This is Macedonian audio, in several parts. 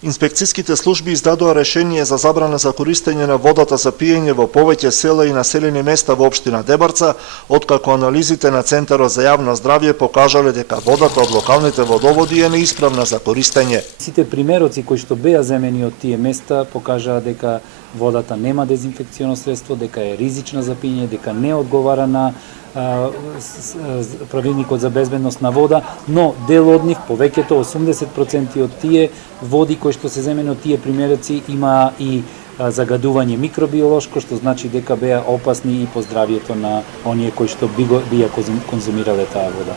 Инспекцијските служби издадоа решение за забрана за користење на водата за пиење во повеќе села и населени места во општина Дебарца, откако анализите на Центарот за јавно здравје покажале дека водата од локалните водоводи е неисправна за користење. Сите примероци кои што беа земени од тие места покажаа дека водата нема дезинфекционо средство, дека е ризична за пиење, дека не одговара на правилникот за безбедност на вода, но дел од нив, повеќето 80% од тие води кои што се земени од тие примероци има и загадување микробиолошко, што значи дека беа опасни и по здравјето на оние кои што бија конзумирале таа вода.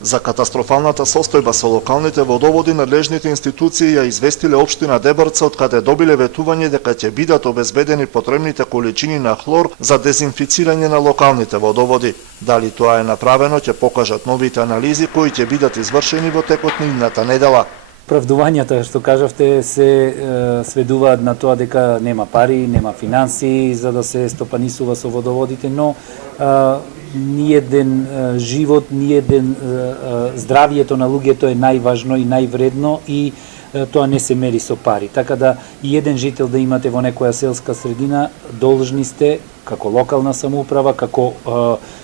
За катастрофалната состојба со локалните водоводи надлежните институции ја известиле општина Дебарца, од каде добиле ветување дека ќе бидат обезбедени потребните количини на хлор за дезинфицирање на локалните водоводи. Дали тоа е направено ќе покажат новите анализи кои ќе бидат извршени во текот на идната недела. Оправдувањата што кажавте се сведуваат на тоа дека нема пари, нема финанси за да се стопанисува со водоводите, но ниеден живот, ниеден здравјето на луѓето е најважно и највредно и тоа не се мери со пари. Така да и еден жител да имате во некоја селска средина, должни сте како локална самоуправа, како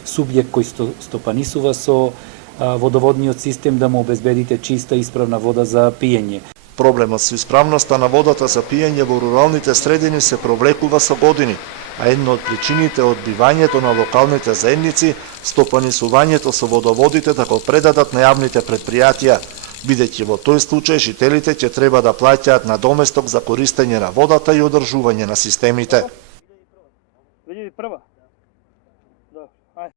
субјект кој стопанисува со водоводниот систем да му обезбедите чиста и исправна вода за пиење. Проблемот со исправноста на водата за пиење во руралните средини се провлекува со години, а една од причините е одбивањето на локалните заедници, стопанисувањето со водоводите да го предадат на јавните предпријатија, бидејќи во тој случај жителите ќе треба да плаќаат надоместок за користење на водата и одржување на системите.